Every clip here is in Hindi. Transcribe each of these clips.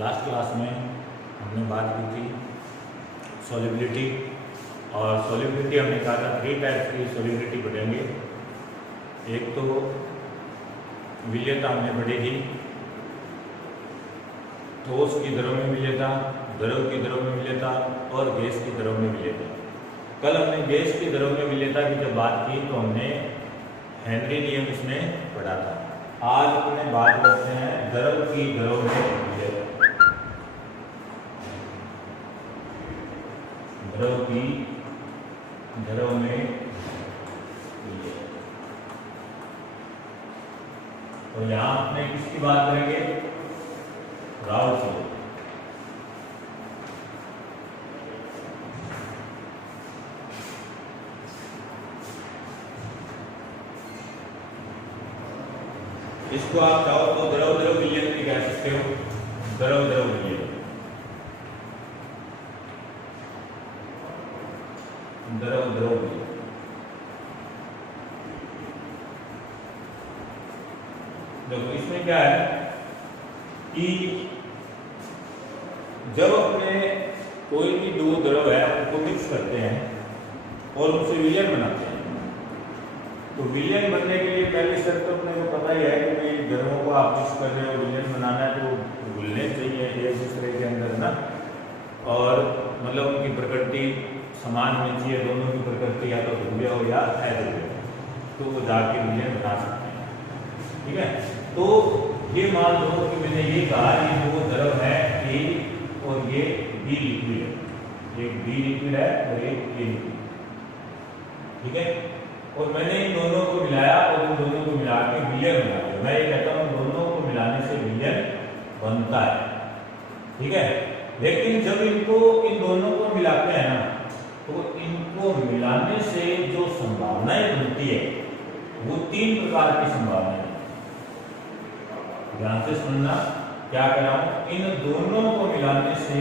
लास्ट क्लास में हमने बात की थी सॉल्युबिलिटी, और सॉल्युबिलिटी हमने कहा था 3 टाइप्स की सॉल्युबिलिटी पढ़ेंगे। एक तो विलीयता हमने पढ़ी थी, ठोस की दरों में विलीयता, द्रव की दरों में विलीयता और गैस की दरों में विलीयता। कल हमने गैस की दरों में विलीयता की जब बात की तो हमने हेनरी नियम इसमें पढ़ा था। आज अपने बात करते हैं द्रव की दरों में विलीयता। द्रव की दरों में विलीयता, तो यहां अपने किसकी बात करेंगे? राव की। इसको आप चाहो तो द्रव द्रव विलीयन भी कह सकते हो, द्रव द्रव विलीयन, द्रव द्रव विलीयन। देखो इसमें क्या है कि जब अपने कोई भी दो द्रव है उनको मिक्स करते हैं और उनसे विलयन बनाते हैं, तो विलयन बनने के लिए पहली शर्त तो अपने को पता ही है कि भाई द्रवों को आप मिक्स कर रहे हो, विलयन बनाना है तो घुलने चाहिए एक दूसरे के अंदर ना, और मतलब उनकी प्रकृति समान होनी चाहिए, दोनों की प्रकृति या तो ध्रुवीय हो या अध्रुवीय, तो वो जाके विलयन बना सकते हैं। ठीक है, तो ये मान लो कि मैंने ये कहा ये दो द्रव है ए और ये बी लिक्विड है, एक बी लिक्विड है और एक ए लिक्विड। ठीक है, और मैंने इन दोनों को मिलाया और इन दोनों को मिला के विलयन बना दिया। मैं ये कहता हूँ दोनों को मिलाने से विलयन बनता है। ठीक है, लेकिन जब इनको इन दोनों को मिलाते हैं ना, तो इनको मिलाने से जो संभावनाएं बनती है वो 3 प्रकार की संभावनाएं। ध्यान से सुनना क्या कह रहा हूं, इन दोनों को मिलाने से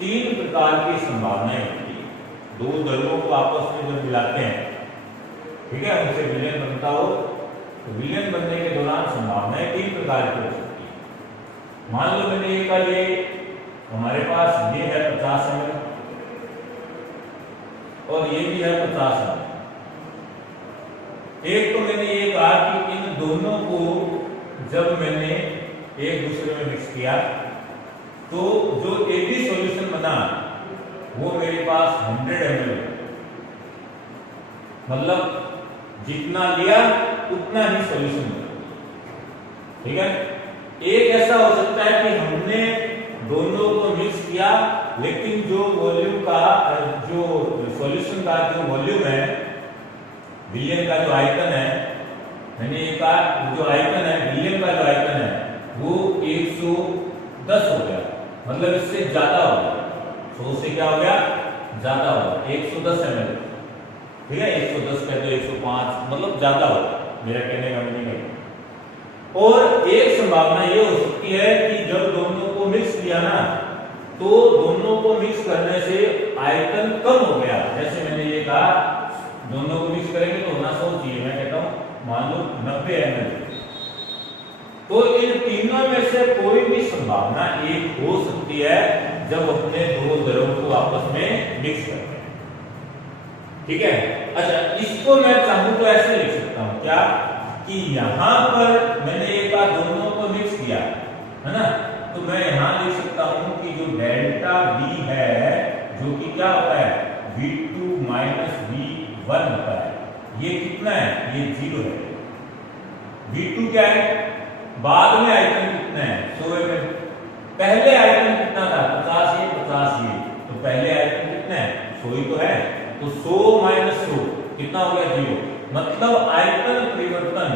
3 प्रकार की संभावनाएं होती है। दो द्रवों को आपस में जब मिलाते हैं, ठीक है, उनसे विलयन बनता हो तो विलयन बनने के दौरान संभावनाएं 3 प्रकार की हो सकती है। मान लो मैंने ये कहा ये हमारे पास ये है 50 ml और ये भी है 50 ml। एक तो मैंने ये कहा कि इन दोनों को जब मैंने एक दूसरे में मिक्स किया तो जो एक भी सॉल्यूशन बना वो मेरे पास 100 ml, मतलब जितना लिया उतना ही सॉल्यूशन बना। ठीक है, एक ऐसा हो सकता है कि हमने दोनों को मिक्स किया लेकिन जो वॉल्यूम का जो सॉल्यूशन का जो वॉल्यूम है, विलयन का जो आयतन है, मैंने ये कहा जो आयतन है विलयन का जो आयतन है वो 110 हो गया, मतलब इससे ज्यादा हो गया। 100 से क्या हो गया? ज्यादा हो गया, 110 ml। ठीक है, 110 कह दो 105, मतलब ज्यादा हो गया, मेरा कहने का मीनिंग है। और एक संभावना ये हो सकती है कि जब दोनों को मिक्स किया ना तो दोनों को मिक्स करने से आयतन कम हो गया। जैसे मैंने ये कहा दोनों को मिक्स करेंगे तो होना 100 चाहिए, मैं कहता हूं मान लो 90 ml। तो इन तीनों में से कोई भी संभावना एक हो सकती है जब अपने दो द्रव को आपस में मिक्स करते हैं। ठीक है, अच्छा इसको मैं चाहूं तो ऐसे लिख सकता हूं क्या कि यहां पर मैंने एक बार दोनों को मिक्स किया है ना, तो मैं यहां लिख सकता हूं कि जो डेल्टा V है जो कि क्या होता है V2 माइनस V1 होता है, ये कितना है? ये 0 है। V2 क्या है? बाद में आयतन कितना है? 100 ml। पहले आयतन कितना था? 50 ये 50 ये, तो पहले आयतन कितना है? 100 ही तो है, तो 100 माइनस 100 कितना हो गया? 0। मतलब आयतन परिवर्तन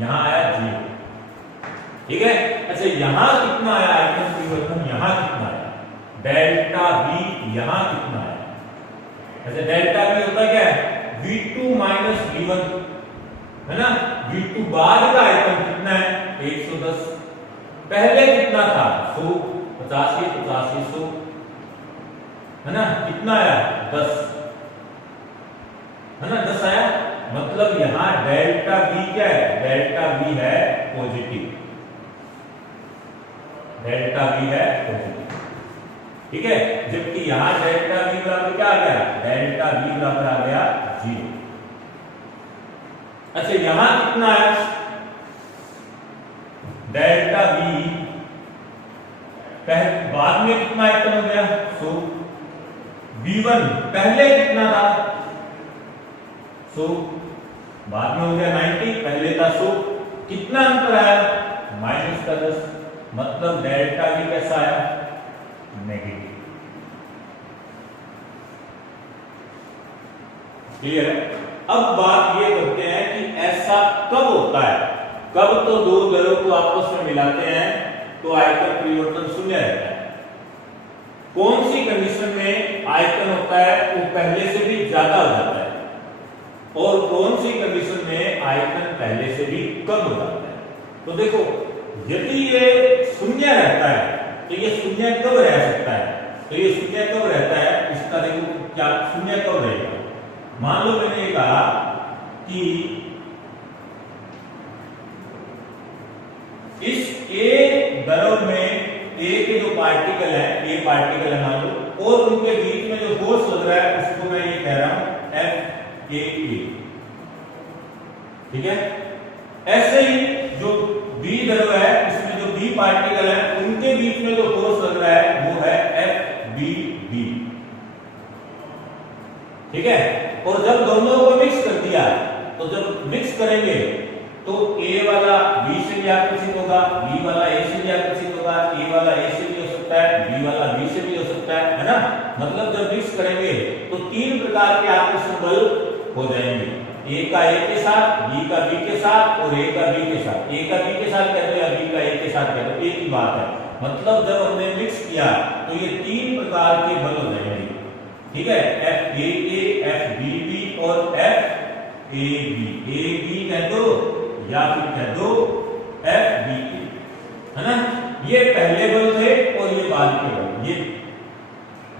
यहां आया 0। ठीक है, अच्छा यहां कितना आया आयतन परिवर्तन? यहां कितना आया? डेल्टा V यहां कितना आया? अच्छा डेल्टा V होता क्या है? V2 माइनस V1 है ना। V2 बाद का आयतन कितना है? 110। पहले कितना था? 100, 50 100 है ना, कितना आया? 10 है ना, 10 आया। मतलब यहां डेल्टा V क्या है? डेल्टा V है पॉजिटिव। डेल्टा V है पॉजिटिव, ठीक है। जबकि यहां डेल्टा V बराबर क्या आ गया, डेल्टा V बराबर आ गया 0। अच्छा यहां कितना है, डेल्टा V बाद में कितना आयतन हो गया 100, V1 पहले कितना था 100, बाद में हो गया 90, पहले था 100, कितना अंतर आया -10, मतलब डेल्टा V कैसा आया, नेगेटिव। क्लियर है। अब बात ये करते हैं कि ऐसा कब होता है, कब तो दो दरों को आपस में मिलाते हैं तो आयतन परिवर्तन शून्य रहता है। कौन सी कंडीशन में आयतन होता है वो पहले से भी ज्यादा हो जाता है, और कौन सी कंडीशन में आयतन पहले से भी कम हो जाता है। तो देखो यदि ये शून्य रहता है तो ये शून्य कब रह सकता है, तो ये शून्य कब रहता है, इसका देखो क्या शून्य कब रहेगा। मान लो मैंने ये कहा कि इस A दरों में A के जो पार्टिकल है, ये पार्टिकल है मान लो, और उनके बीच में जो फोर्स लग रहा है उसको मैं ये कह रहा हूं FA, ठीक है। ऐसे ही जो B दरों है उसमें जो B पार्टिकल है उनके बीच में जो फोर्स लग रहा है वो है FBB, ठीक है। और जब दोनों को मिक्स कर दिया, तो जब मिक्स करेंगे तो A वाला B से भी आकर्षित होगा, B वाला A से भी आकर्षित होगा, A वाला A से भी हो सकता है, B वाला B से भी हो सकता है ना। मतलब जब मिक्स करेंगे तो तीन प्रकार के आकर्षण बल हो जाएंगे, A का A के साथ, B का B के साथ और A का B के साथ। A का B के साथ कह दो या B का A के साथ कह दो, एक ही बात है। मतलब जब हमने मिक्स किया तो ये तीन प्रकार के बल हो जाएंगे, ठीक है। FAA, FBB और FAB। AB कह दो या फिर कह दो FBA, है ना। ये पहले बल थे और ये बाद के बल, ये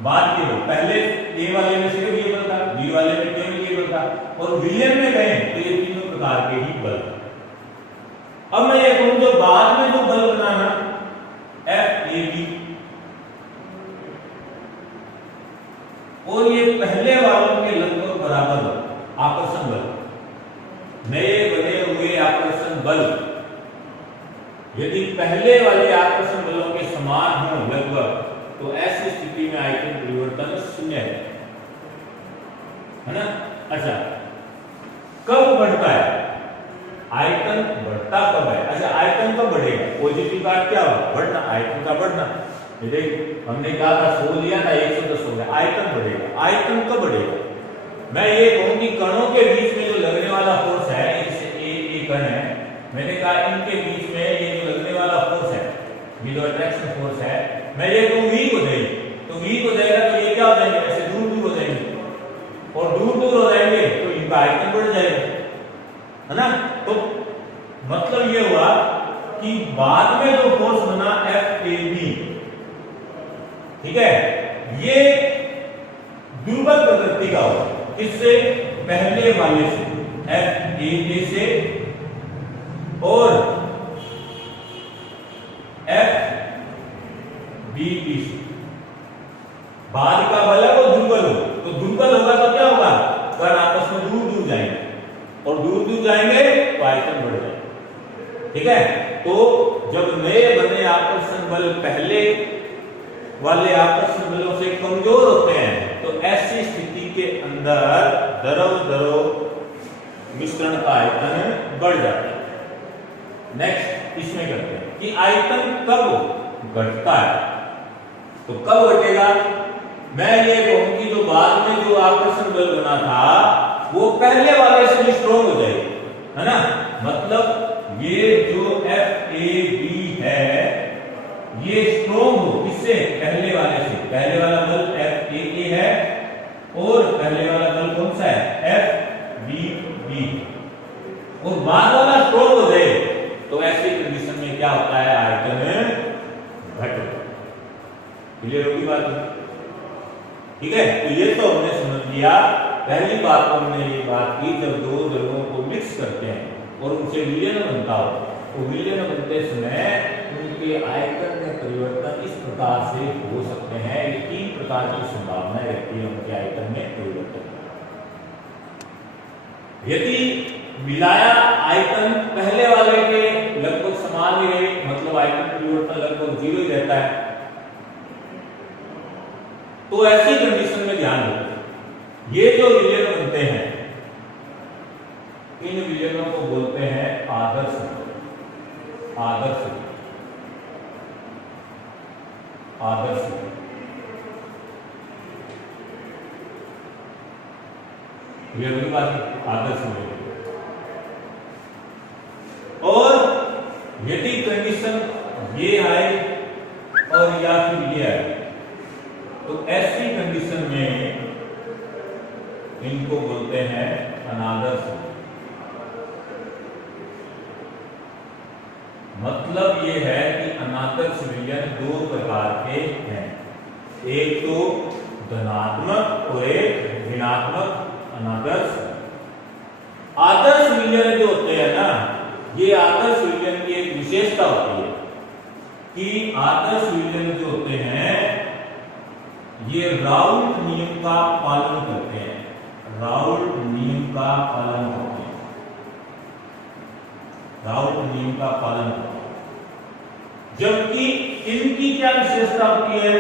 बाद के बल। पहले A वाले में सिर्फ ये बल था, B वाले में केवल ये बल था, और विलयन में गए तो ये तीनों प्रकार के ही बल। अब मैं ये कहूं जो बाद में जो बल बनाना FAB, और ये पहले वालों के लगभग बराबर आकर्षण बल, नए बने हुए आकर्षण बल यदि पहले वाले आकर्षण बलों के समान हो लगभग, तो ऐसी स्थिति में आयतन परिवर्तन शून्य है ना। अच्छा कब बढ़ता है आयतन, बढ़ता कब है। अच्छा आयतन कब बढ़ेगा, पॉजिटिव का क्या होगा, बढ़ना, आयतन का बढ़ना। देख हमने कहा था 100 लिया था 110 हो गया, आयतन बढ़ेगा। आयतन कब बढ़ेगा, मैं ये कहूं कि कणों के बीच में जो लगने वाला फोर्स है, जैसे ए कण है, मैंने कहा इनके बीच में ये जो लगने वाला फोर्स है, ये जो अट्रैक्शन फोर्स है, मैं ये कहूं वीक हो जाएगी, तो वीक हो जाएगा तो ये क्या हो जाएंगे, ऐसे दूर दूर हो जाएंगे, और दूर दूर हो जाएंगे तो इनका आयतन बढ़ जाएगा, है ना। तो मतलब ये हुआ कि बाद में जो फोर्स बना FAB, ठीक है, ये दुर्बल प्रकृति का होगा, किससे, पहले वाले से FAA से, और FBB से। बाद का बल है वो दुर्बल होगा, तो दुर्बल होगा तो क्या होगा, कण आपस में दूर दूर जाएंगे, और दूर दूर जाएंगे तो आयतन बढ़ जाएगा, ठीक है। तो जब नए बने आकर्षण बल पहले वाले आकर्षण बलों से कमजोर होते हैं, तो ऐसी स्थिति के अंदर दरों मिश्रण का आयतन बढ़ जाता है। नेक्स्ट इसमें करते हैं कि आयतन कब घटता है, तो कब घटेगा। मैं ये कहूं कि जो बाद में जो आकर्षण बल बना था वो पहले वाले से भी स्ट्रॉन्ग हो जाएगी, है ना। मतलब ये जो FAB है ये स्ट्रॉन्ग हो, किससे, पहले वाले से। पहले वाला बल FAA है और पहले वाला बल कौन सा है, FBB, और बाद वाला स्ट्रॉन्ग हो जाए तो ऐसी कंडीशन में क्या होता है, आयतन घट। क्लियर होगी बात, ठीक है। तो ये तो हमने समझ लिया। पहली बात तो हमने ये बात की, जब दो द्रव्यों को मिक्स करते हैं और उनसे विलयन बनता हो, तो विलयन बनते समय उनके आयतन में परिवर्तन इस प्रकार से हो सकते हैं। ये 3 प्रकार की संभावनाएं रहती है उनके आयतन में परिवर्तन। यदि मिलाया आयतन पहले वाले के लगभग समान ही रहे, मतलब आयतन परिवर्तन लगभग 0 ही रहता है, तो ऐसी कंडीशन में ध्यान रखें, ये जो विलयन बनते हैं इन विलयनों को बोलते हैं आदर्श आदर्श आदर्श ये अगली बात है, आदर्श विलयन। और यदि कंडीशन ये आए और या फिर ये आए, तो ऐसी कंडीशन में इनको बोलते हैं अनादर्श। मतलब ये है कि अनादर्श विलयन 2 प्रकार के हैं, एक तो धनात्मक और एक ऋणात्मक अनादर्श। आदर्श विलयन जो होते हैं ना, ये आदर्श विलयन की एक विशेषता होती है कि आदर्श विलयन जो होते हैं ये राउल्ट नियम का पालन करते हैं, राउल्ट नियम का पालन करते हैं, राउल्ट नियम का पालन करते हैं। जबकि इनकी क्या विशेषता होती है,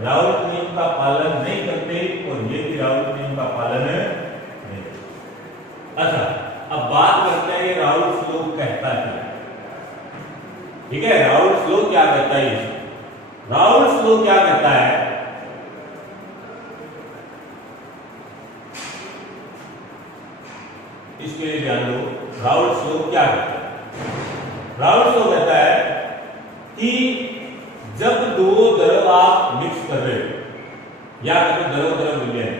राउल्ट नियम का पालन नहीं करते और ये भी राउल्ट नियम का पालन नहीं करते। अच्छा, अब बात करते हैं कि राउल्ट स्लो कहता है, ठीक है, राउल्ट स्लो क्या कहता है? राउल्ट स्लो क्या कहता है? इसके लिए ध्यान दो, राउल्ट स्लो क्या कहता है? राउल्ट स्लो कहता है कि जब 2 द्रव आप मिक्स कर रहे हो या द्रव द्रव विलयन,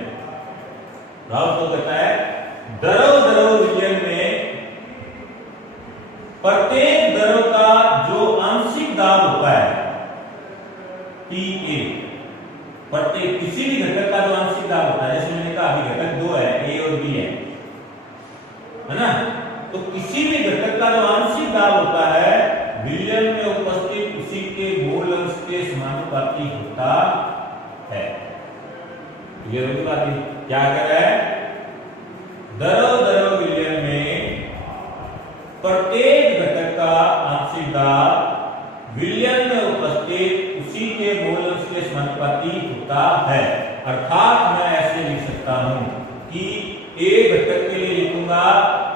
राउल्ट स्लो कहता है द्रव द्रव विलयन में प्रत्येक द्रव का जो आंशिक दाब होता है PA, प्रत्येक किसी भी घटक का जो आंशिक दाब होता है, जैसे मैंने कहा अभी घटक 2 है, A और B है ना, तो किसी भी घटक का जो आंशिक दाब होता है विलयन में उपस्थित उसी के मूल अंश के समानुपाती होता है। ये बात क्या कह रहा है? द्रव द्रव विलयन में प्रत्येक घटक का आंशिक दाब विलयन में उपस्थित उसी के मूल अंश के समानुपाती होता है। अर्थात मैं ऐसे लिख सकता हूं कि A घटक के लिए लिखूंगा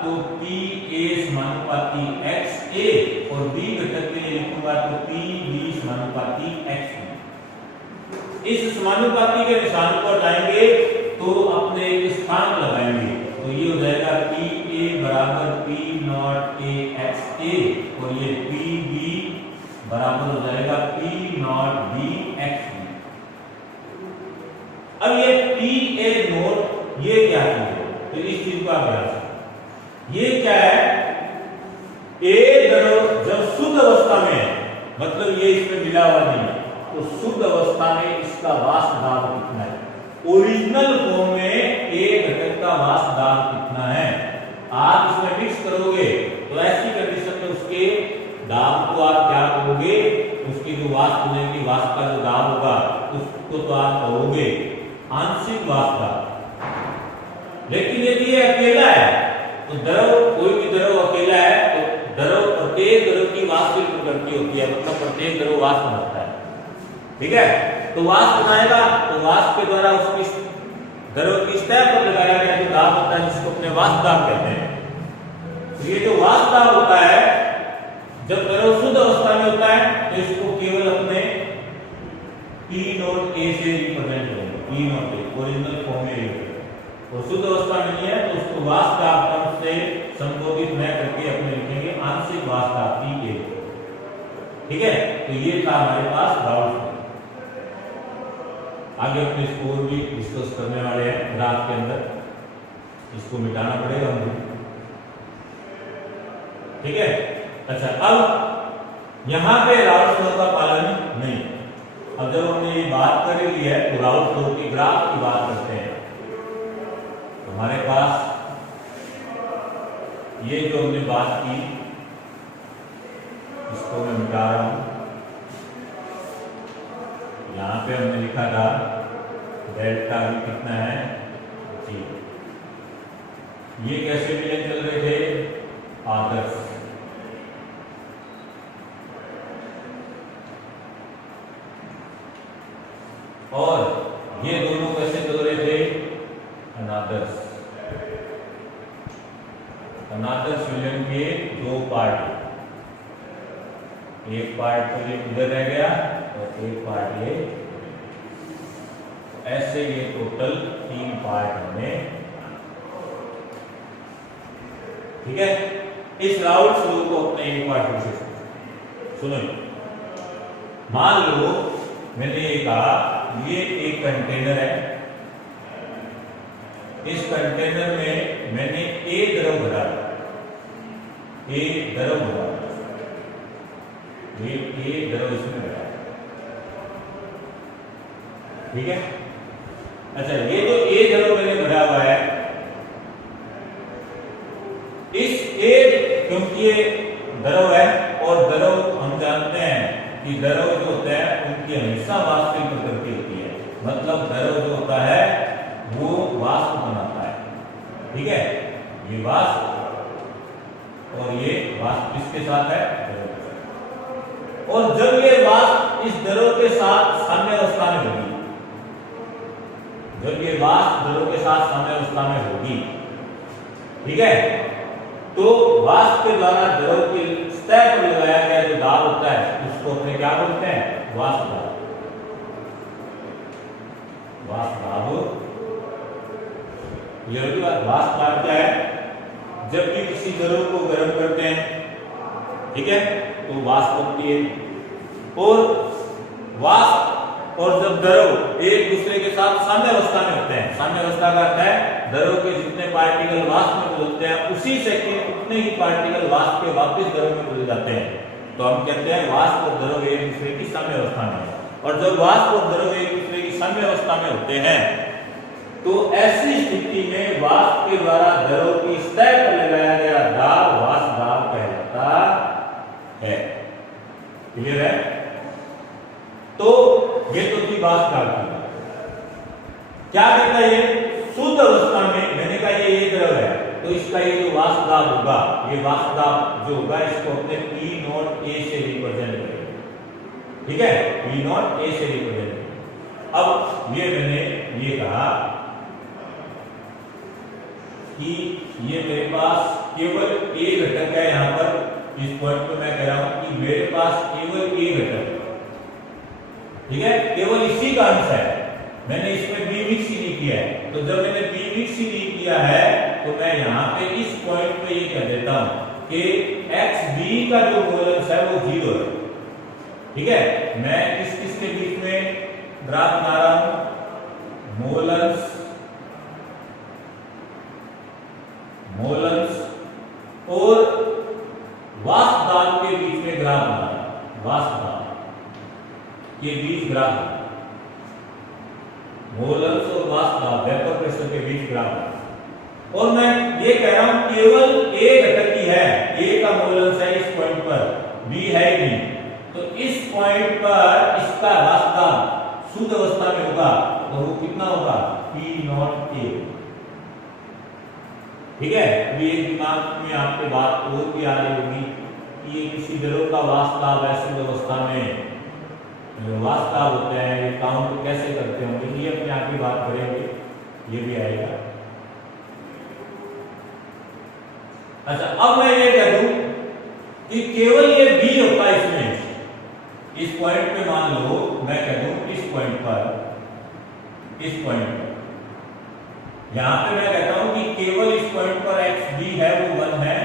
तो PA समानुपाती XA और B घटक के लिए लिखूंगा तो PB समानुपाती XB। इस समानुपाती के निशान पर लाएंगे तो अपने एक स्थान लगाएंगे, तो ये हो जाएगा PA बराबर P नॉट A XA और ये PB बराबर हो जाएगा P नॉट B XB। अब ये PA नोट ये क्या चीज है, तो इस चीज का अभ्यास, ये क्या है? A द्रव जब शुद्ध अवस्था में है, मतलब ये इसमें मिला हुआ नहीं है, तो शुद्ध अवस्था में इसका वाष्प दाब कितना है? ओरिजिनल फॉर्म में A घटक का वाष्प दाब कितना है? आप इसमें मिक्स करोगे तो ऐसी कंडीशन में उसके दाब को आप क्या करोगे? उसकी जो वाष्प बनेगी, वाष्प का जो दाब होगा उसको तो आप कहोगे आंशिक वाष्प दाब। लेकिन यदि ये अकेला है तो द्रव, कोई भी द्रव अकेला है तो द्रव प्रत्येक द्रव की वाष्प प्रकृति होती है, मतलब प्रत्येक द्रव वाष्प बनाता है, ठीक है, तो वाष्प बनाएगा तो वाष्प के द्वारा उसकी द्रव की सतह पर लगाया गया जो दाब होता है जिसको अपने वाष्प दाब कहते हैं। तो ये जो वाष्प दाब होता है जब द्रव शुद्ध अवस्था में होता है तो इसको केवल अपने P नॉट A से रिप्रेजेंट करेंगे, P not A original form में, और शुद्ध अवस्था में नहीं है तो उसको वाष्प दाब टर्म से संबोधित न करके अपने लिखेंगे आंशिक वाष्प दाब PA, ठीक है। तो ये था हमारे पास राउल्ट। आगे अपने स्कोर भी डिस्कस करने वाले हैं ग्राफ के अंदर, इसको मिटाना पड़ेगा मुझे, ठीक है। अच्छा, अब यहां पे राउल्ट लॉ का पालन नहीं। अब जब हमने ये बात कर ली है तो राउल्ट लॉ के ग्राफ की बात करते हैं। तो हमारे पास ये जो हमने बात की इसको मैं मिटा रहा हूं। पे हमने लिखा था डेल्टा V कितना है जी। ये कैसे विलयन चल रहे थे? आदर्श। और ये दोनों कैसे चल रहे थे? अनादर्श। अनादर्श विलयन के दो पार्ट, एक पार्ट तो ये इधर रह गया और एक पार्ट ये, ऐसे ये टोटल 3 पार्ट हमें, ठीक है। इस राउल्स लॉ को अपने एक बार फिर से सुनो। मान लो मैंने ये कहा ये एक कंटेनर है, इस कंटेनर में मैंने A द्रव भरा, A द्रव भरा, ये A द्रव इसमें भरा, ठीक है। अच्छा, ये जो A द्रव मैंने भरा हुआ है, इस A, क्योंकि ये द्रव है और द्रव हम जानते हैं कि द्रव जो होता है उनकी हमेशा वाष्पीय प्रकृति होती है, मतलब द्रव जो होता है वो वाष्प बनाता है, ठीक है। ये वाष्प और ये वाष्प किसके साथ है? द्रव के साथ। और जब ये वाष्प इस द्रव के साथ साम्य अवस्था में होगी, जब ये वाष्प द्रव के साथ साम्य अवस्था में होगी, ठीक है, तो वाष्प के द्वारा द्रव की सतह पर लगाया गया जो दाब होता है उसको अपने क्या बोलते हैं? वाष्प दाब। वाष्प दाब, यह भी वाष्प दाब क्या है? जब भी किसी द्रव को गर्म करते हैं, ठीक है, तो वाष्प बनती है। और वाष्प और जब द्रव एक दूसरे के साथ साम्य अवस्था में होते हैं, साम्य अवस्था का अर्थ है द्रव के जितने पार्टिकल वाष्प में बदलते हैं उसी सेकंड उतने ही पार्टिकल वाष्प के वापस द्रव में बदल जाते हैं, तो हम कहते हैं वाष्प और द्रव एक दूसरे की साम्य अवस्था में है। और जब वाष्प और द्रव एक दूसरे की साम्य अवस्था में होते हैं तो ऐसी स्थिति में वाष्प के द्वारा द्रव की सतह पर लगाया गया दाब वाष्प दाब कहलाता है। क्लियर है? तो ये तो थी वाष्प दाब की। क्या कहता है ये? शुद्ध अवस्था में मैंने कहा ये द्रव है, तो इसका ये जो वाष्प दाब होगा, ये वाष्प दाब जो होगा इसको अपने P नॉट A से रिप्रेजेंट करेंगे, ठीक है, P नॉट A से रिप्रेजेंट करेंगे। अब ये मैंने ये कहा कि ये मेरे पास केवल A घटक है, यहां पर इस पॉइंट पे मैं कह रहा हूं कि मेरे पास केवल A घटक, ठीक है, केवल इसी का अंश है, मैंने इसमें B मिक्स ही नहीं किया है। तो जब मैंने B मिक्स ही नहीं किया है तो मैं यहाँ पे इस पॉइंट पे ये कह देता हूं कि XB का जो मोलंस है वो 0 है, ठीक है। मैं किस किस के बीच में ग्राफ बना रहा हूं? मोलंस और वाष्प दाब के बीच में ग्राफ बना रहा हूं, वाष्प दाब के बीच ग्राफ, मोलंस और वाष्प दाब वेपर प्रेशर के बीच ग्राफ। और मैं ये कह रहा हूं केवल A घटक ही है, A का मोलंस है इस पॉइंट पर, B है ही नहीं, तो इस पॉइंट पर इसका वाष्प दाब शुद्ध अवस्था में होगा और वो कितना होगा? P नॉट A, ठीक है। अभी एक दिमाग में आपके बात और भी आ रही होगी कि ये किसी द्रव का वाष्प दाब है शुद्ध अवस्था में, वाष्प दाब होता है, ये काउंट कैसे करते होंगे, ये अपने आप ही बात करेंगे, ये भी आएगा। अच्छा, अब मैं ये कह दूं कि केवल ये B होता है इसमें, इस पॉइंट पे मान लो मैं कह दूं इस पॉइंट पर, इस पॉइंट पर यहां पे मैं कहता हूं कि केवल इस पॉइंट पर XB है वो 1 है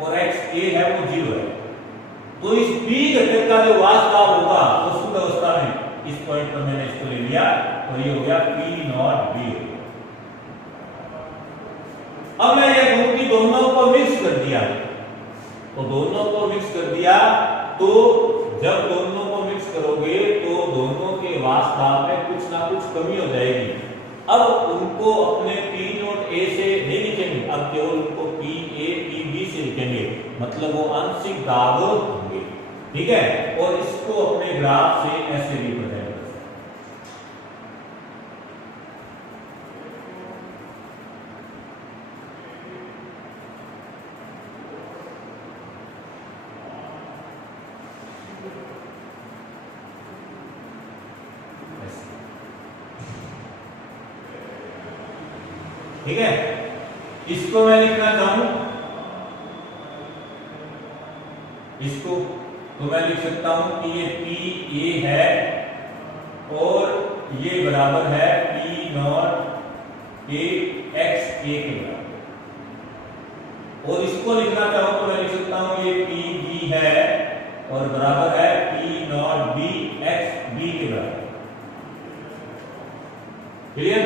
और XA है वो 0 है, तो इस B घटक का जो वाष्प दाब होगा वो शुद्ध अवस्था में इस पॉइंट पर मैंने इसको ले लिया और ये हो गया P नॉट B। अब मैं ये कहूं कि दोनों को मिक्स कर दिया, तो दोनों को मिक्स कर दिया, तो जब दोनों को मिक्स करोगे तो दोनों के वाष्प दाब में कुछ ना कुछ कमी हो जाएगी। अब उनको अपने P नॉट A से नहीं लिखेंगे, अब केवल उनको PA PB से लिखेंगे, मतलब वो आंशिक दाब होंगे, ठीक है। और इसको अपने ग्राफ से ऐसे रिप्रेजेंट कर सकते हैं, ठीक है, इसको मैं लिखना चाहूं, इसको तो मैं लिख सकता हूं कि ये पी ए है और ये बराबर है पी नॉट ए एक्स ए के बराबर। और इसको लिखना चाहूं तो मैं लिख सकता हूं ये पी बी है और बराबर है P not B X B के बराबर। क्लियर?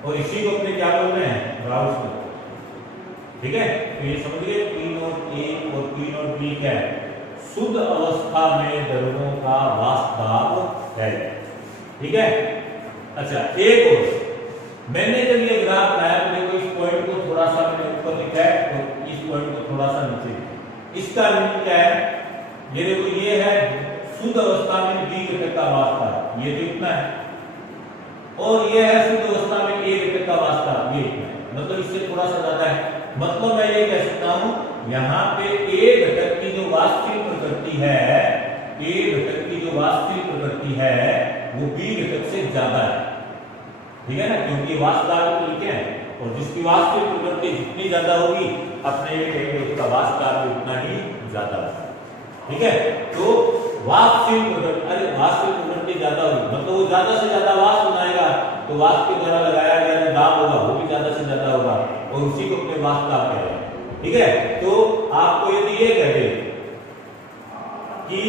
और इसी को अपने क्या बोल रहे हैं, राउल्स को। ठीक है, तो ये समझ गए पी नॉट ए और पी नॉट बी क्या है, शुद्ध अवस्था में द्रव्यों का वास्तव है। ठीक है, अच्छा एक और मैंने जब ये ग्राफ बनाया तो देखो इस पॉइंट को थोड़ा सा मैंने ऊपर लिखा है और इस पॉइंट को थोड़ा सा नीचे। इसका मीनिंग क्या है, ये देखो ये है शुद्ध अवस्था में बी घटक का वास्तव, ये तो इतना है, और ये है शुद्ध अवस्था में ए घटक का वास्तव, ये इतना है, मतलब इससे थोड़ा सा ज्यादा है। मतलब मैं ये कह सकता हूं यहाँ पे ए घटक की जो वास्तविक प्रकृति है, ए घटक की जो वास्तविक प्रकृति है वो बी घटक से ज्यादा है। ठीक है ना, क्योंकि वास्तव को लिखे हैं और जिसकी वास्तविक प्रकृति जितनी ज्यादा होगी अपने उसका वास्तव भी उतना ही ज्यादा होगा। ठीक है, तो वास्तविक प्रकृति ज्यादा होगी मतलब वो ज्यादा से ज्यादा वाष्प बनाएगा, तो वाष्प के द्वारा लगाया गया जो दाब होगा वो भी ज्यादा से ज्यादा होगा और उसी को अपने वाष्प दाब कहते हैं। ठीक है, तो आपको यदि ये कह दे कि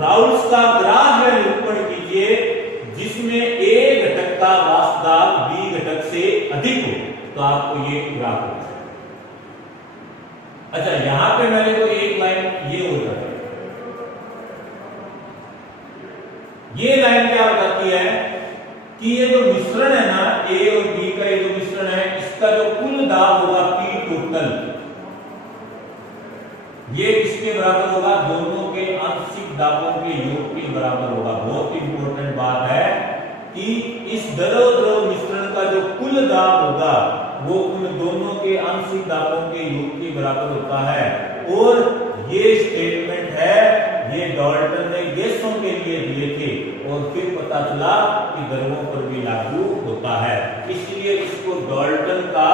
राउल्स का ग्राफ है निरूपण कीजिए जिसमें ए घटक का वाष्प दाब बी घटक से अधिक हो, तो आपको ये ग्राफ हो। अच्छा यहां पे मैंने तो एक लाइन ये हो जाती है, ये लाइन क्या बताती है कि ये जो मिश्रण है ना ए और बी का, ये जो मिश्रण है इसका जो कुल दाब होगा पी टोटल, ये किसके बराबर होगा, दोनों के आंशिक दाबों के योग के बराबर होगा। बहुत इंपॉर्टेंट बात है कि इस द्रव द्रव मिश्रण का जो कुल दाब होगा वो उन दोनों के आंशिक दाबों के योग के बराबर होता है। और ये स्टेटमेंट है ये डाल्टन ने गैसों के लिए दिए थे और फिर पता चला कि द्रवों पर भी लागू होता है, इसलिए इसको डाल्टन का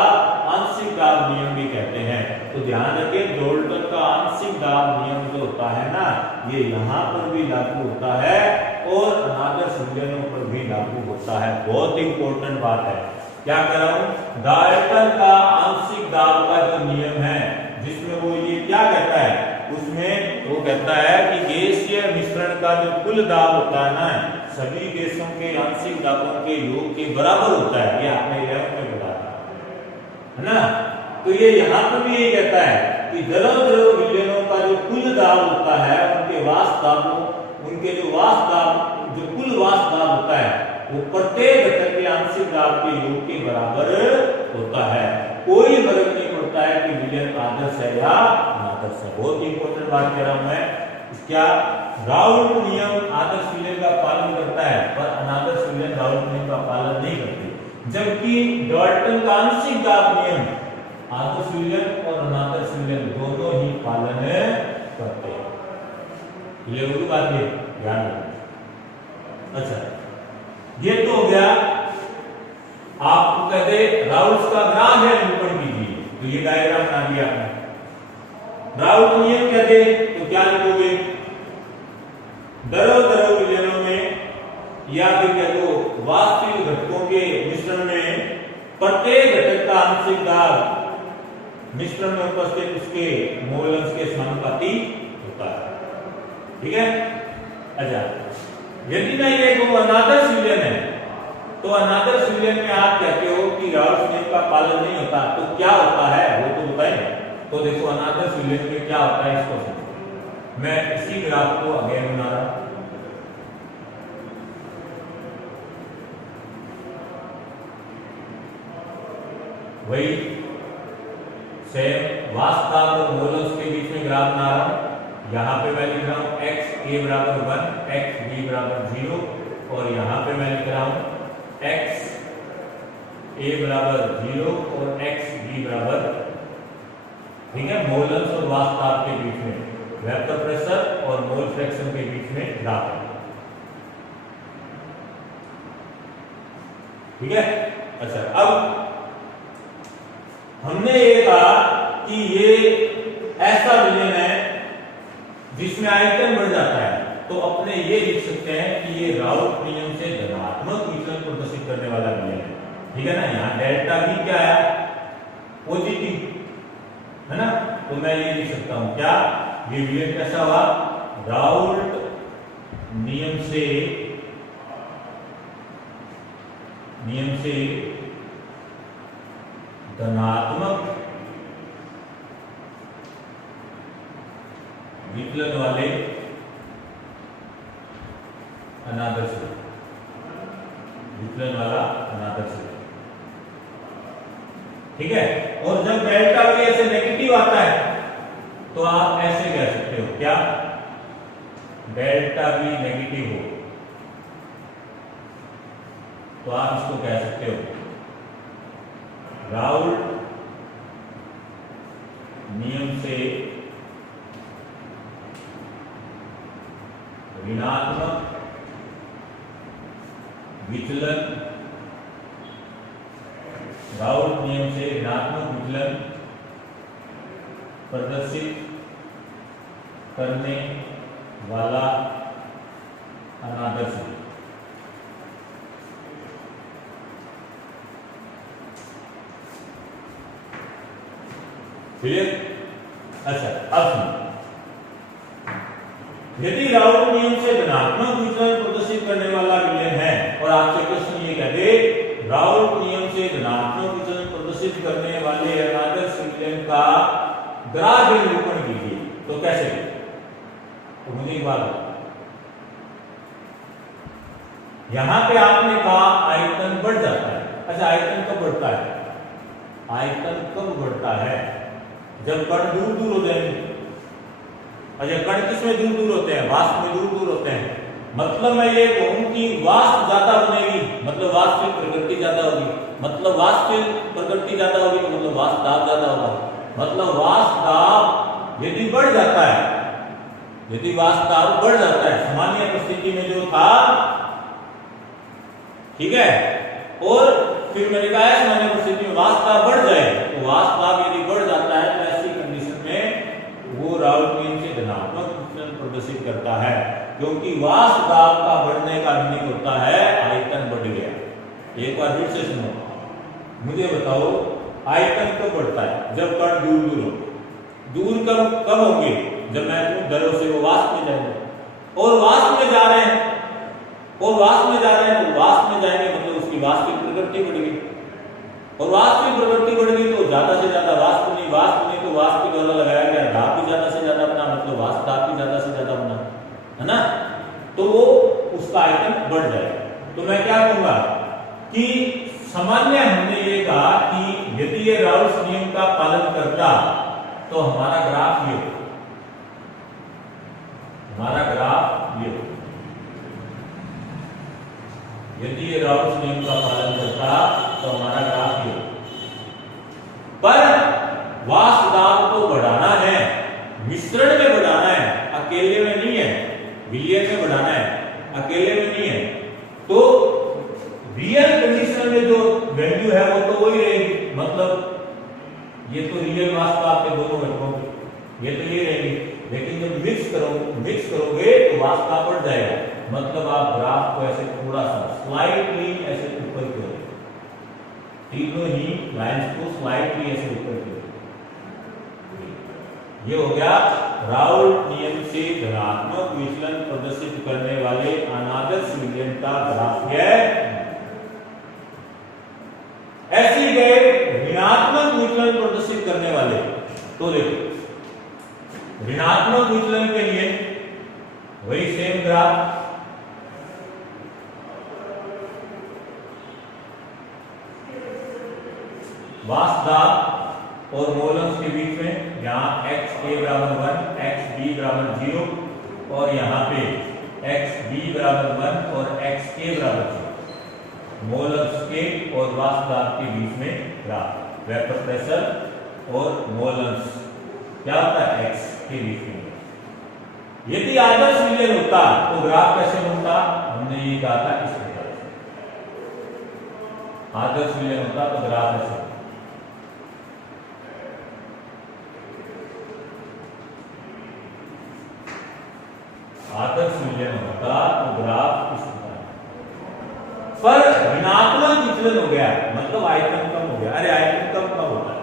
आंशिक दाब नियम भी कहते हैं। तो ध्यान रखें डाल्टन का आंशिक दाब नियम जो होता है ना ये यहाँ पर भी लागू होता है और अनादर संयोजनों पर भी लागू होता है। बहुत इंपॉर्टेंट बात है, क्या कह रहा हूं, डाल्टन का आंशिक दाब का जो नियम है जिसमें वो ये क्या कहता है, उसमें वो कहता है कि गैसीय मिश्रण का जो कुल दाब होता है ना सभी गैसों के आंशिक दाबों के योग के बराबर होता है। ये आपने 11 में बताया है ना, तो ये यहाँ पर भी ये कहता है कि द्रव द्रव विलयनों का जो कुल दाब होता है उनके वाष्प दाबों, उनके जो वाष्प दाब जो कुल वाष्प दाब होता है वो प्रत्येक घटक के आंशिक दाब के योग के बराबर होता है। कोई फर्क नहीं पड़ता है कि विलयन आदर्श है या अनादर्श है। बहुत इंपॉर्टेंट बात कह रहा हूं मैं, क्या राउल्ट नियम आदर्श विलयन का पालन करता है पर अनादर्श विलयन राउल्ट नियम का पालन नहीं करते, जबकि डाल्टन का आंशिक दाब नियम आदर्श विलयन और अनादर्श विलयन दोनों ही पालन करते हैं। ये वो बात है, ध्यान रखना। अच्छा ये तो हो गया, आपको कहते राउल्ट का ग्राफ है निरूपण कीजिए, तो ये डायग्राम बना दिया आपने। राउल्ट नियम कहते तो क्या लिखोगे, द्रव द्रव विलयनों में या फिर कह दो वास्तविक घटकों के मिश्रण में प्रत्येक घटक का आंशिक दाब मिश्रण में उपस्थित उसके मोल अंश के समानुपाती होता है। ठीक है, अच्छा यदि मैं ये कहूं अनादर्श विलयन है तो अनादर्श विलयन में आप कहते हो कि राउल्ट नियम का पालन नहीं होता, तो क्या होता है वो तो बताएं। तो देखो अनादर्श विलयन में क्या होता है इसको समझो, मैं इसी ग्राफ को अगेन बना रहा हूं। वही सेम वास्तव और मोलस के बीच में ग्राफ बना रहा हूं। यहाँ पे मैं लिख रहा हूँ x a बराबर 1, x b बराबर 0 और यहाँ पे मैं लिख रहा हूँ x a बराबर 0 और x b बराबर, ठीक है, मोलस और वास्तव के बीच में वेपर प्रेशर और मोल फ्रैक्शन के बीच में ग्राफ है। ठीक है। अच्छा, अब हमने ये कहा कि ये ऐसा विलयन है जिसमें आयतन बढ़ जाता है, तो अपने ये लिख सकते हैं कि ये राउट नियम से धनात्मक विचलन प्रदर्शित करने वाला विलयन है। ठीक है ना। यहाँ डेल्टा भी क्या है, पॉजिटिव है ना, तो मैं ये लिख सकता हूं क्या, ये विलयन कैसा हुआ, राउट नियम से धनात्मक विचलन वाले अनादर्श विचलन वाला अनादर्श। ठीक है। और जब डेल्टा भी ऐसे नेगेटिव आता है तो आप ऐसे कह सकते हो क्या, डेल्टा भी नेगेटिव हो तो आप इसको कह सकते हो राउट नियम से ऋणात्मक विचलन, राउट नियम से ऋणात्मक विचलन प्रदर्शित करने वाला अनादर्श। क्लियर। अच्छा, अब सुनो, यदि राउट नियम से धनात्मक विचलन प्रदर्शित करने वाला विलयन है और आपसे क्वेश्चन ये कहते राउट नियम से धनात्मक विचलन प्रदर्शित करने वाले अनादर्श विलयन का ग्राह्य निरूपण कीजिए, तो कैसे, तो मुझे एक बात, यहां पे आपने कहा आयतन बढ़ जाता है। अच्छा, आयतन कब बढ़ता है, आयतन कब बढ़ता है, जब कण दूर दूर हो जाएंगे। अच्छा, कण किसमें दूर दूर होते हैं, वाष्प में दूर दूर होते हैं। मतलब मैं ये कहूं कि वाष्प ज्यादा बनेगी, मतलब वाष्प की प्रकृति ज्यादा होगी, मतलब वाष्प की प्रकृति ज्यादा होगी तो मतलब वाष्प दाब ज्यादा होगा। मतलब वाष्प दाब यदि बढ़ जाता है, यदि वाष्प दाब बढ़ जाता है सामान्य परिस्थिति में जो था, ठीक है, और फिर मैंने कहा है सामान्य परिस्थिति में वाष्प दाब बढ़ जाए, तो वाष्प दाब यदि बढ़ जाता है तो ऐसी कंडीशन में वो राउट नियम से धनात्मक विचलन प्रदर्शित करता है, क्योंकि वाष्प दाब का बढ़ने का मीनिंग होता है आयतन बढ़ गया। एक बार फिर से सुनो, मुझे बताओ आयतन कब बढ़ता है, जब कण दूर दूर हो। दूर कब होंगे, जब मैं दरों से वो वाष्प में जाएंगे, और वाष्प में जा रहे हैं, और वाष्प में जा रहे हैं तो वाष्प में जाएंगे मतलब उसकी वाष्प की प्रकृति बढ़ेगी, और वाष्प की प्रकृति बढ़ेगी तो ज्यादा से ज्यादा वाष्प नहीं तो वाष्प के द्वारा लगाया गया दाब भी ज्यादा से ज्यादा बना, मतलब वाष्प दाब भी ज्यादा से ज्यादा बना, है ना, तो वो उसका आयतन बढ़ जाएगा। तो मैं क्या कहूंगा कि सामान्य हमने ये कहा कि यदि ये राउल्स नियम का पालन करता तो हमारा ग्राफ ये, हमारा ग्राफ ये, यदि ये राउल्स नियम का पालन करता तो हमारा ग्राफ ये। पर वाष्प दाब को बढ़ाना है, मिश्रण में बढ़ाना है, अकेले में नहीं है, विलयन में बढ़ाना है, अकेले में नहीं है। तो रियल कंडीशन में जो वैल्यू है वो तो वही रहेगी, मतलब ये तो रियल वाष्प दाब के दोनों घटकों की ये तो ये रहेगी, लेकिन जब मिक्स करोगे तो वाष्प दाब बढ़ जाएगा, मतलब आप ग्राफ को ऐसे थोड़ा सा स्लाइटली ऐसे ऊपर की ओर, तीनों ही लाइंस को स्लाइटली ऐसे ऊपर की ओर। ये हो गया राउल्ट नियम से धनात्मक विचलन प्रदर्शित करने वाले अनादर्श विलयन का ग्राफ्य। ऐसी गए ऋणात्मक विचलन प्रदर्शित करने वाले, तो देखो ऋणात्मक विचलन के लिए वही सेम ग्राफ, वाष्प दाब और मोलम्स के बीच में यहाँ x a बराबर 1, x b बराबर 0 और यहाँ पे x b बराबर 1 और x a बराबर 0, मोलम्स के और वाष्प दाब के बीच में ग्राफ, वेपर प्रेशर और मोलम्स क्या होता है x के बीच में। यदि आदर्श विलयन होता तो ग्राफ कैसे बनता, हमने ये कहा था इस प्रकार से। आदर्श विलयन होता तो ग्राफ ऐसे, आदर्श विलयन होता तो ग्राफ इस तरह, पर ऋणात्मक विचलन हो गया मतलब आयतन कम हो गया। अरे आयतन कम कब होता है?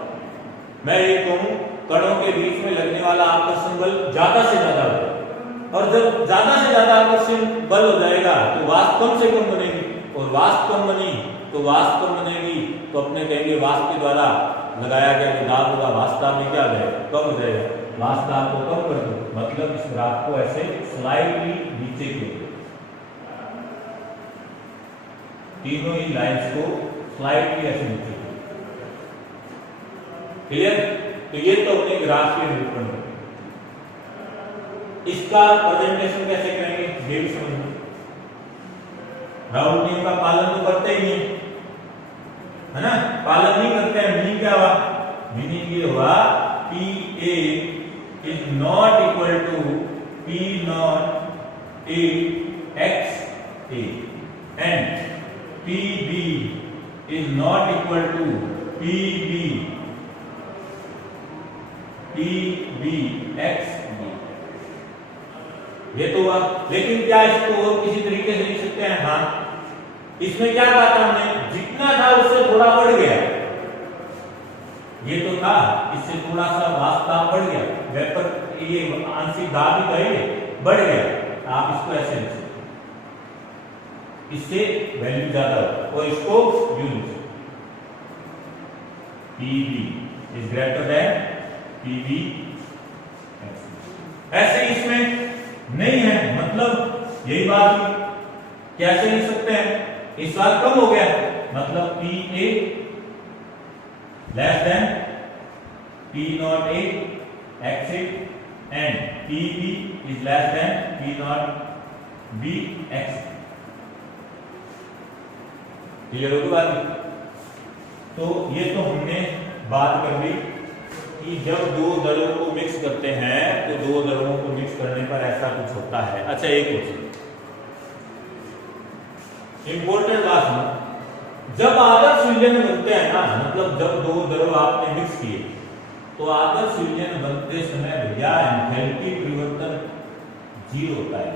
मैं ये कहूं कणों के बीच में लगने वाला आकर्षण बल ज्यादा से ज्यादा होगा, और जब ज्यादा से ज्यादा आकर्षण बल हो जाएगा तो वाष्प कम से कम बनेगी, और वाष्प कम बनी तो वाष्प कम बनेगी तो अपने कहेंगे वाष्प के द्वारा लगाया गया जो दाब होगा वाष्प दाब में क्या हो जाएगा? कम हो जाएगा। वाष्प दाब को कम कर दो मतलब इस ग्राफ को ऐसे स्लाइडली नीचे की तीनों ही लाइंस को स्लाइडली ऐसे नीचे, क्लियर? तो ये तो अपने ग्राफ के निरूपण है। इसका प्रेजेंटेशन कैसे करेंगे ये भी समझना। राउंड नियम का पालन तो करते ही नहीं है ना, पालन नहीं करते हैं। मीनिंग क्या हुआ? मीनिंग ये हुआ P A is not equal to P not A X A and P B is not equal to P B X B. ये तो हुआ, लेकिन क्या इसको और किसी तरीके से लिख सकते हैं? हाँ, इसमें क्या कहा था हमने? जितना था उससे थोड़ा बढ़ गया। ये तो था, इससे थोड़ा सा वास्ता बढ़ गया, वेपर ये आंशिक दाब भी कहेंगे बढ़ गया। आप इसको ऐसे लिख सकते, इससे वैल्यू ज्यादा हो और इसको यू लिख सकते, PB is greater than PB. ऐसे इसमें नहीं है मतलब यही बात कैसे लिख सकते हैं? इस बार कम हो गया मतलब P A less than P not A X A and P B is less than P not B X. Clear होगी बात? तो ये तो हमने बात कर ली कि जब दो दरों को मिक्स करते हैं तो दो दरों को मिक्स करने पर ऐसा कुछ होता है। अच्छा एक क्वेश्चन इंपॉर्टेंट बात है, जब आदर्श विलयन बनते हैं ना, मतलब जब दो दरों आपने मिक्स किए तो आदर्श विलयन बनते समय भैया एंथैल्पी परिवर्तन 0 होता है,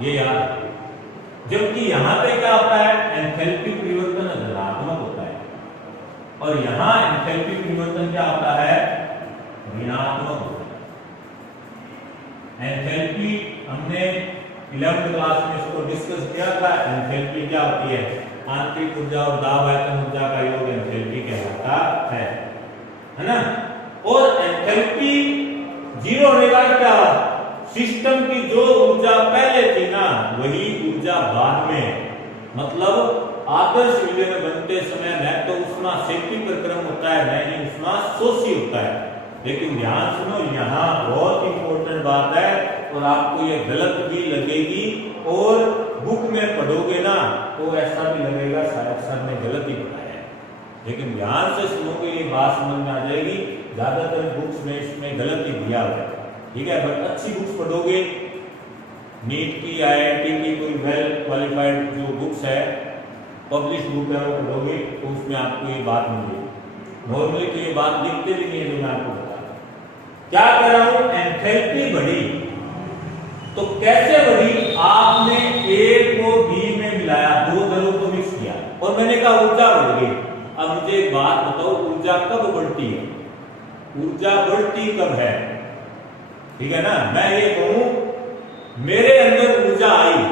ये याद रखिए। जबकि यहां पे क्या होता है? एंथैल्पी परिवर्तन धनात्मक होता है, और यहां एंथैल्पी परिवर्तन क्या होता है? ऋणात्मक होता है। एंथैल्पी हमने 11th क्लास में इसको डिस्कस किया था। एंथैल्पी क्या होती है? आंतरिक ऊर्जा और दाब आयतन ऊर्जा का योग एंथैल्पी कहलाता है ना। और एंथैल्पी 0 होने का क्या हुआ? सिस्टम की जो ऊर्जा पहले थी ना वही ऊर्जा बाद में, मतलब आदर्श विलयन बनते समय न तो उष्मा सेप्टी प्रक्रम होता है न ही उष्मा शोषी होता है। लेकिन ध्यान सुनो, यहाँ बहुत इंपॉर्टेंट बात है और आपको ये गलत भी लगेगी और बुक में पढ़ोगे ना तो ऐसा भी लगेगा शायद सर ने गलत ही बताया है, लेकिन ध्यान से सुनोगे ये बात समझ में आ जाएगी। ज्यादातर बुक्स में इसमें गलत ही दिया हुआ है, ठीक है? बट अच्छी बुक्स पढ़ोगे, नीट की IIT की कोई वेल क्वालिफाइड जो बुक्स है, पब्लिश बुक है, वो पढ़ोगे तो उसमें आपको ये बात मिलेगी। नॉर्मली तो ये बात लिखते भी नहीं है जो मैं आपको बता रहा हूं। क्या कह रहा हूं? एंथैल्पी बढ़ी तो कैसे बढ़ी? आपने A को B में मिलाया, दो दरों को मिक्स किया और मैंने कहा ऊर्जा बढ़ गई। अब मुझे एक बात बताओ, ऊर्जा कब बढ़ती है? ऊर्जा बढ़ती कब है? ठीक है ना? मैं ये कहूं मेरे अंदर ऊर्जा आई,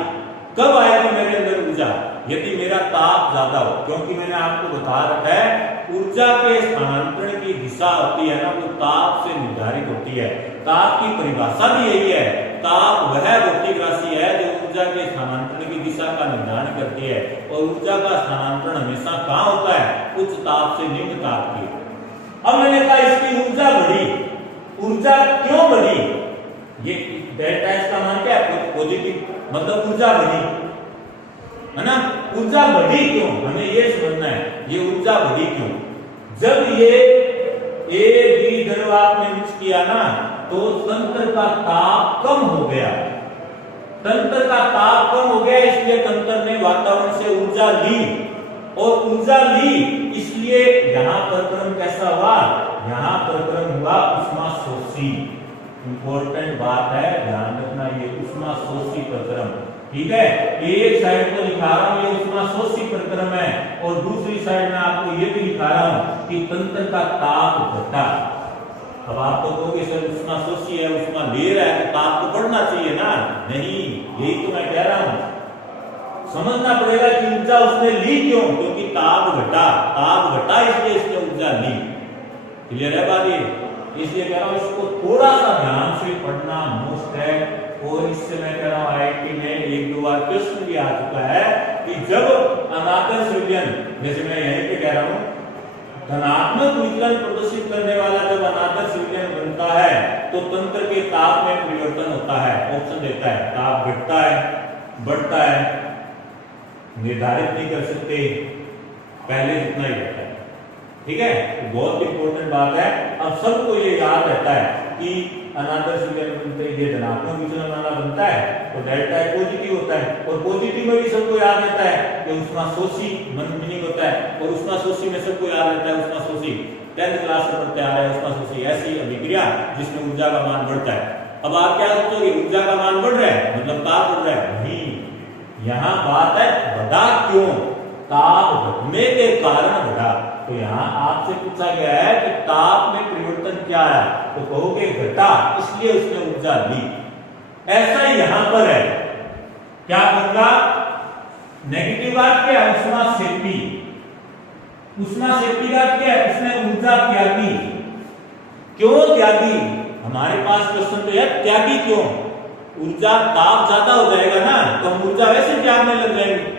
कब आएगी मेरे अंदर ऊर्जा? यदि मेरा ताप ज्यादा हो, क्योंकि मैंने आपको बता रखा है ऊर्जा के स्थानांतरण की दिशा होती है ना वो ताप से निर्धारित होती है। ताप की परिभाषा भी यही है, ताप वह भौतिक राशि है जो ऊर्जा के स्थानांतरण की दिशा का निर्धारण करती है, और ऊर्जा का स्थानांतरण हमेशा कहाँ होता है? उच्च ताप से निम्न ताप की। अब मैंने कहा इसकी ऊर्जा बढ़ी, ऊर्जा क्यों बढ़ी? ये डेल्टा एस का मान क्या है? पॉजिटिव, मतलब ऊर्जा बढ़ी है ना। ऊर्जा बढ़ी क्यों? हमें ये समझना है, ये ऊर्जा बढ़ी क्यों? जब ये A B दर आपने मिक्स किया ना तो तंत्र का ताप कम हो गया, तंत्र का ताप कम हो गया, इसलिए तंत्र ने वातावरण से ऊर्जा ली और ऊर्जा ली, इसलिए यहां प्रक्रम कैसा हुआ, यहां प्रक्रम हुआ उष्माशोषी। इंपॉर्टेंट बात है, ध्यान रखना, ये उष्माशोषी प्रक्रम, ठीक है। एक साइड को दिखा रहा हूं ये उष्माशोषी प्रक्रम है, और दूसरी साइड में आपको ये भी दिखा रहा हूं कि तंत्र का ताप घटा। अब आप तो कहोगे सर उष्माशोषी है, उष्मा ले रहा है तो ताप तो बढ़ना चाहिए ना, नहीं, यही तो मैं कह रहा हूं। समझना पड़ेगा कि ऊर्जा उसने ली क्यों, क्योंकि ताप घटा इसलिए इसने ऊर्जा ली। क्लियर है बात ये? इसलिए कह रहा हूं इसको थोड़ा सा ध्यान से पढ़ना मस्ट है। और इससे मैं कह रहा हूं आईआईटी में एक दो बार क्वेश्चन भी आ चुका है कि जब अनादर्श विलयन, जैसे मैं यहीं पे कह रहा हूं, धनात्मक विचलन प्रदर्शित करने वाला जब अनादर्श विलयन बनता है तो तंत्र के ताप में परिवर्तन होता है। ऑप्शन देता है, ताप घटता है, बढ़ता है, निर्धारित नहीं कर सकते, पहले जितना ही रहता है, ठीक है। तो बहुत इंपॉर्टेंट बात है। अब सबको ये याद रहता है कि अनादर्श विलयन बनते ही ये धनात्मक विचलन वाला बनता है तो डेल्टा पॉजिटिव होता है, और पॉजिटिव में भी सबको याद रहता है कि उष्माशोषी मीनिंग होता है, और उष्माशोषी में सबको याद रहता है उष्माशोषी 10th क्लास से पढ़ते आ रहे हैं। उष्माशोषी ऐसी अभिक्रिया जिसमें ऊर्जा का मान बढ़ता है। अब आप क्या सोचोगे, ऊर्जा का मान बढ़ रहा है मतलब ताप बढ़ रहा है? नहीं, यहाँ बात है बढ़ा क्यों, ताप घटने के कारण बढ़ा। तो यहाँ आपसे पूछा गया है कि ताप में परिवर्तन क्या है, तो कहोगे घटा, इसलिए उसने ऊर्जा ली। ऐसा ही यहां पर है, क्या कहूंगा, नेगेटिव बात क्या है, उष्माक्षेपी। उष्माक्षेपी का क्या है, उसने ऊर्जा त्यागी। क्यों त्यागी, हमारे पास क्वेश्चन तो है त्यागी क्यों, ऊर्जा ताप ज्यादा हो जाएगा ना तो हम ऊर्जा वैसे त्यागने लग जाएंगे।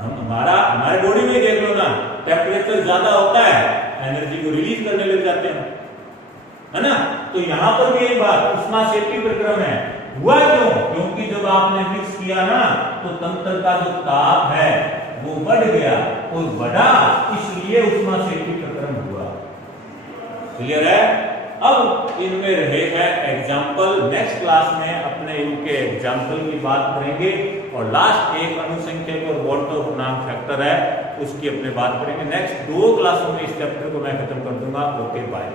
हमारे बॉडी में देख लो ना, टेम्परेचर ज्यादा होता है, एनर्जी को रिलीज करने लग जाते हैं, है ना। तो यहां पर भी एक बात, उष्माक्षेपी प्रक्रम है। हुआ क्यों, क्योंकि जब आपने मिक्स किया ना तो तंत्र का जो ताप है वो बढ़ गया, और बढ़ा इसलिए उष्माक्षेपी प्रक्रम हुआ। क्लियर है? अब इनमें रहेगा एग्जाम्पल, नेक्स्ट क्लास में अपने इनके एग्जाम्पल की बात करेंगे, और लास्ट एक अनुसंख्यक और वोल्ट नाम फैक्टर है उसकी अपने बात करेंगे। नेक्स्ट 2 क्लासों में इस चैप्टर को मैं खत्म कर दूंगा। Okay bye.